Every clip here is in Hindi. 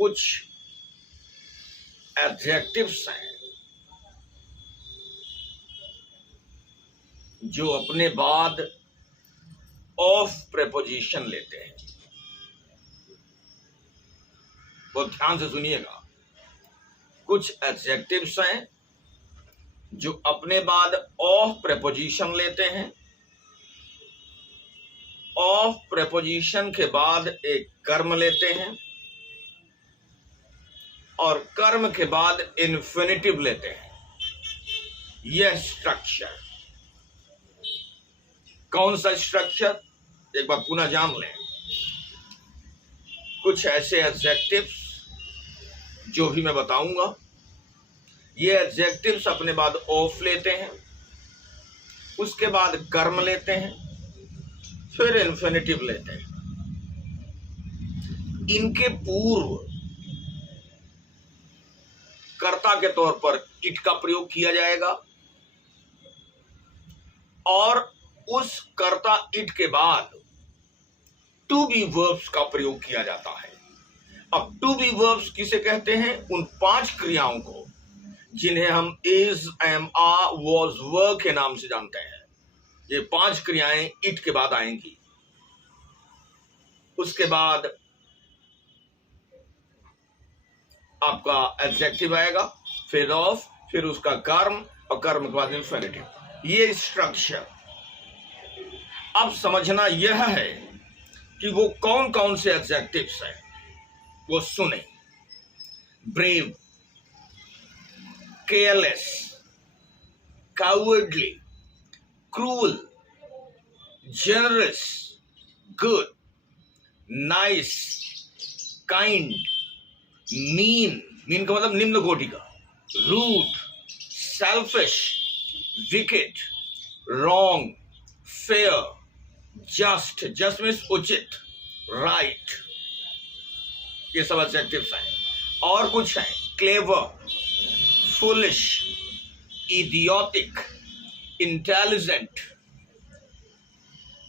कुछ एडजेक्टिव्स हैं जो अपने बाद ऑफ प्रेपोजिशन लेते हैं। बहुत ध्यान से सुनिएगा। कुछ एडजेक्टिव्स हैं जो अपने बाद ऑफ प्रेपोजिशन लेते हैं। ऑफ प्रेपोजिशन के बाद एक कर्म लेते हैं और कर्म के बाद इन्फिनिटिव लेते हैं। यह स्ट्रक्चर, कौन सा स्ट्रक्चर, एक बार पुनः जान लें। कुछ ऐसे एडजेक्टिव्स जो भी मैं बताऊंगा, ये एडजेक्टिव्स अपने बाद ऑफ लेते हैं, उसके बाद कर्म लेते हैं, फिर इन्फिनिटिव लेते हैं। इनके पूर्व कर्ता के तौर पर इट का प्रयोग किया जाएगा और उस कर्ता इट के बाद टू बी वर्ब्स का प्रयोग किया जाता है। अब टू बी वर्ब्स किसे कहते हैं? उन 5 क्रियाओं को जिन्हें हम इज, एम, आर, वॉज, वर के नाम से जानते हैं। ये 5 क्रियाएं इट के बाद आएंगी। उसके बाद आपका एडजेक्टिव आएगा, फिर ऑफ, फिर उसका कर्म और कर्म के बाद इन्फिनिटिव। ये स्ट्रक्चर। अब समझना यह है कि वो कौन कौन से एडजेक्टिव्स हैं, वो सुने। Brave, careless, cowardly, cruel, generous, good, nice, kind, mean का मतलब निम्न कोटि का, rude, selfish, wicked, wrong, fair, just means उचित, right, ये सब एडजेक्टिव्स हैं। और कुछ हैं, clever, foolish, idiotic, intelligent,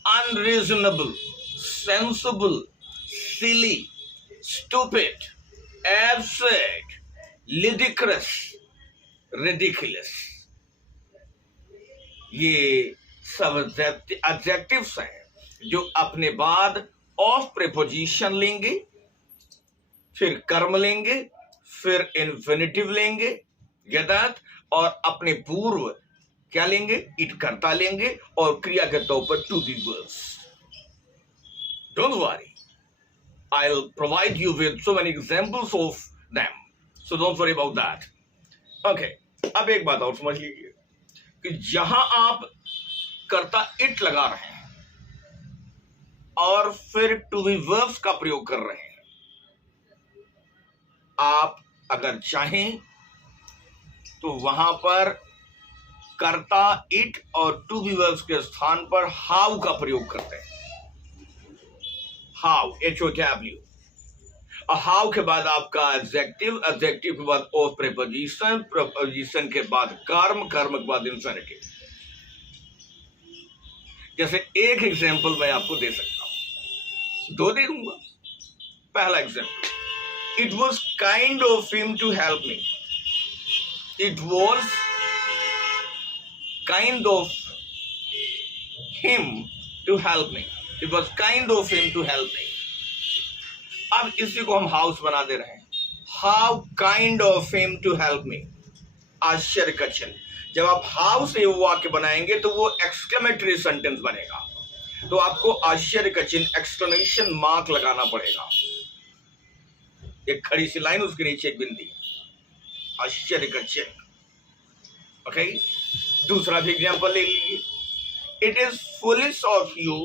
unreasonable, sensible, silly, stupid, absurd, ludicrous, ridiculous। ये सब एडजेक्टिव्स हैं जो अपने बाद ऑफ प्रेपोजिशन लेंगे, फिर कर्म लेंगे, फिर इन्फिनिटिव लेंगे, गेट, और अपने पूर्व क्या लेंगे? इट कर्ता लेंगे और क्रिया के तौर पर to be verbs. Don't worry, I will provide you with so many examples of them, so don't worry about that. Okay, अब एक बात और समझ लीजिए कि जहां आप कर्ता इट लगा रहे हैं और फिर टू बी वर्ब्स का प्रयोग कर रहे हैं, आप अगर चाहें तो वहां पर कर्ता इट और टू बी वर्ब्स के स्थान पर हाउ का प्रयोग करते हैं। How, HOW। हाउ के बाद आपका एडजेक्टिव, एडजेक्टिव के बाद ऑफ प्रेपोजिशन, प्रेपोजिशन के बाद कर्म, कर्म के बाद इन्फिनिटिव। जैसे एक एग्जांपल मैं आपको दे सकता हूं, 2 दे दूंगा। पहला example, it was kind of him to help me. It was kind of him to help me. It was kind of him to help me. अब इसी को हम हाउस बना दे रहे हैं। How kind of him to help me. आश्चर्य का चिन्ह। जब आप हाउ से वो वाक्य बनाएंगे तो वो एक्सक्लेमेटरी सेंटेंस बनेगा, तो आपको आश्चर्य का चिन्ह, एक्सक्लेमेशन मार्क लगाना पड़ेगा। एक खड़ी सी लाइन, उसके नीचे एक बिंदी, आश्चर्य का चिन्ह। ओके, दूसरा भी एग्जांपल ले लीजिए। It is foolish of you,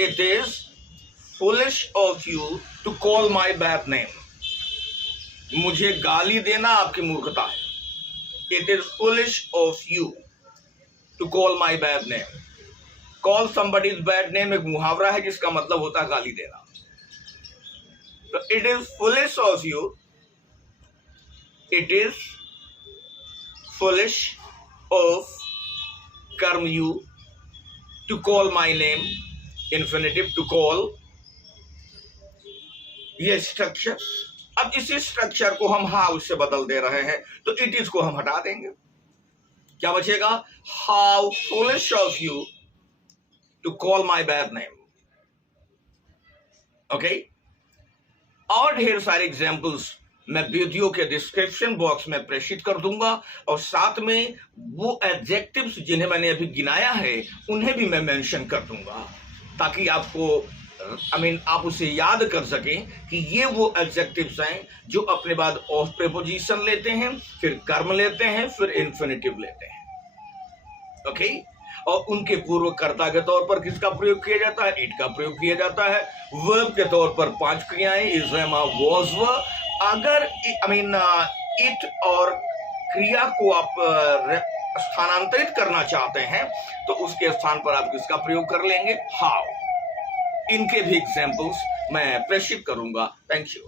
it is foolish of you to call my bad name. मुझे गाली देना आपकी मूर्खता है। It is foolish of you to call my bad name. Call somebody's bad name एक मुहावरा है जिसका मतलब होता है गाली देना। So it is foolish of you, it is foolish of कर्म you to call my name, infinitive to call, ये स्ट्रक्चर, अब इसी स्ट्रक्चर को हम हाउ से बदल दे रहे हैं, तो इट इज को हम हटा देंगे, क्या बचेगा? How foolish of you to call my bad name. Okay, और ढेर सारे एग्जाम्पल्स मैं वीडियो के डिस्क्रिप्शन बॉक्स में प्रेषित कर दूंगा, और साथ में वो एडजेक्टिव्स जिन्हें मैंने अभी गिनाया है उन्हें भी मैं मेंशन कर दूंगा, ताकि आपको आप उसे याद कर सकें कि ये वो एडजेक्टिव्स हैं जो अपने बाद ऑफ प्रीपोजिशन लेते हैं, फिर कर्म लेते हैं, फिर इन्फिनिटिव लेते हैं। ओके, और उनके पूर्वकर्ता के तौर पर किसका प्रयोग किया जाता है? इट का प्रयोग किया जाता है। वर्ब के तौर पर 5 क्रियाएं, इज, एम, वाज, वर। अगर इट और क्रिया को आप स्थानांतरित करना चाहते हैं तो उसके स्थान पर आप किसका प्रयोग कर लेंगे? हाउ। इनके भी एग्जाम्पल्स मैं प्रेषित करूंगा। Thank you.